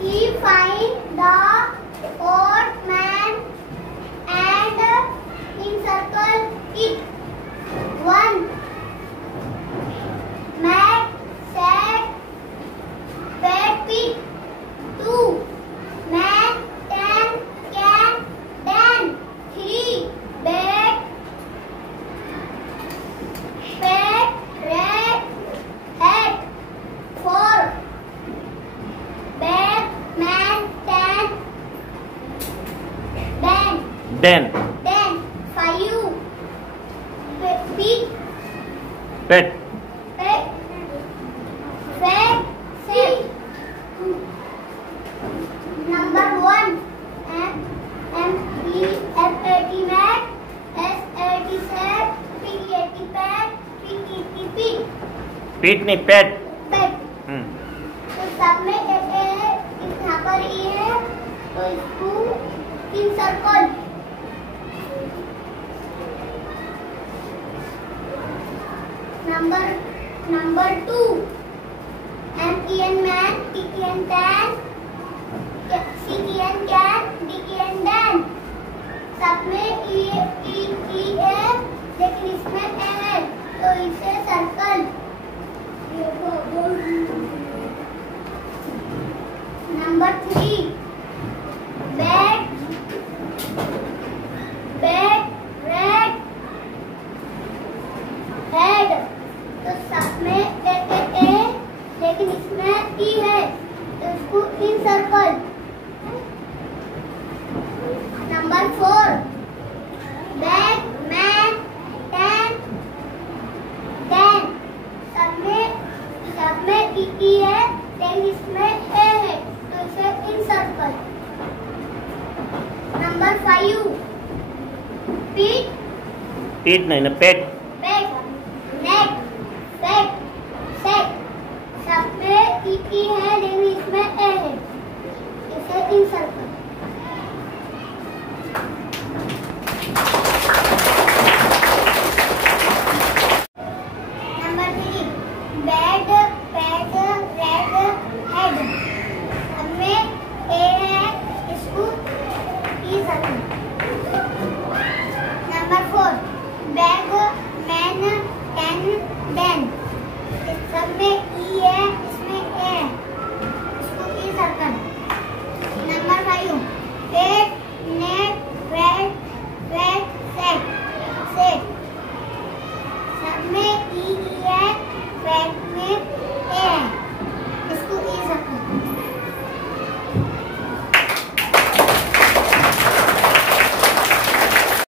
He find the odd man and encircle it. 1. Mat, sack, bed, pit. 2. Man, tan, can, dan. 3. Bed, pet, rat, hat. 4. Bed, man, tan, dan. Dan. 5. Pig, Pet. pet, fat, sick. Number 1. M-E-F-A-T, mat. S-A-T, sack. P-E-A-T, pet. P-E-T, pig. Pit नहीं pet. Pet. तो सब में ए है, यहाँ पर ई है, तो इसको इन circle. Number 2. M-E-N, man. T-E-N, tan. C-E-N, can. D-E-N, dan. सब में ई है, लेकिन इसमें ए है, तो इसे circle. Number 3. Bat, rat, head. तो सब में ए लेकिन इसमें ई है, तो इसको इन circle. Number 4. Bat, man, tan, dan. सब में ई है, लेकिन इसमें ए है, तो इसे इन सर्कल. Number 5. Pit, Pit नहीं ना pet.